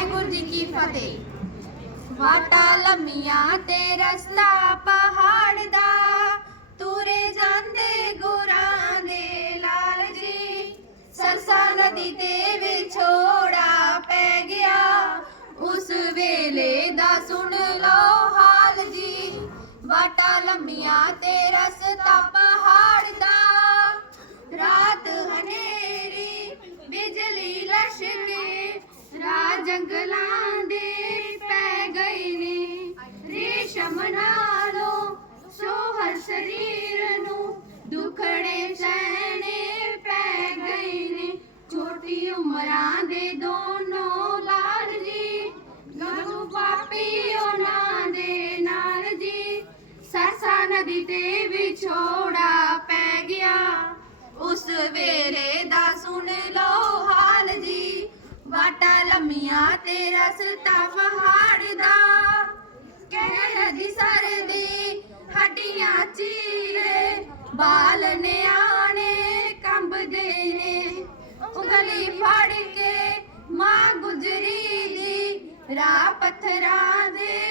ਵਾਹਿਗੁਰੂ ਜੀ ਕੀ ਫਤਿਹ। ਵਾਟਾ ਲੰਮੀਆਂ ਤੇ ਰਸਤਾ ਪਹਾੜ ਦਾ, ਤੁਰੇ ਜਾਂਦੇ ਗੁਰਾਂ ਦੇ ਲਾਲ ਜੀ। ਸਰਸਾ ਨਦੀ ਤੇ ਵਿਛੋੜਾ ਪੈ ਗਿਆ, ਉਸ ਵੇਲੇ ਦਾ ਸੁਣ ਲਓ ਹਾਲ ਜੀ। ਵਾਟਾ ਲੰਮੀਆਂ ਤੇ ਰਸਤਾ ਜੰਗਲਾਂ ਦੇ ਪੈ ਗਏ ਨੇ। ਰੇਸ਼ਮ ਨਾਲੋਂ ਸੋਹਰ ਸਰੀਰ ਨੂੰ ਦੁਖੜੇ ਸਹਿਣੇ ਪੈ ਗਏ ਨੇ। ਛੋਟੀ ਉਮਰਾਂ ਦੇ ਦੋਨੋਂ ਲਾਲ ਜੀ, ਗਗੂ ਪਾਪੀ ਉਹਨਾਂ ਦੇ ਨਾਲ ਜੀ। ਸਰਸਾ ਨਦੀ ਤੇ ਵਿਛੋੜਾ ਪੈ ਗਿਆ। ਉਸ ਵੇਰੇ ਵਾਟਾ ਲੰਮੀਆਂ ਤੇ ਪਹਾੜ ਦਾ। ਕਹਿ ਨਦੀ ਸਰਦੀ ਹੱਡੀਆਂ ਚੀਰੇ। ਬਾਲ ਨਿਆਣੇ ਕੰਬਦੇ ਨੇ। ਉਂਗਲੀ ਫੜ ਕੇ ਮਾਂ ਗੁਜਰੀ ਦੀ ਰਾਹ ਪੱਥਰਾਂ ਦੇ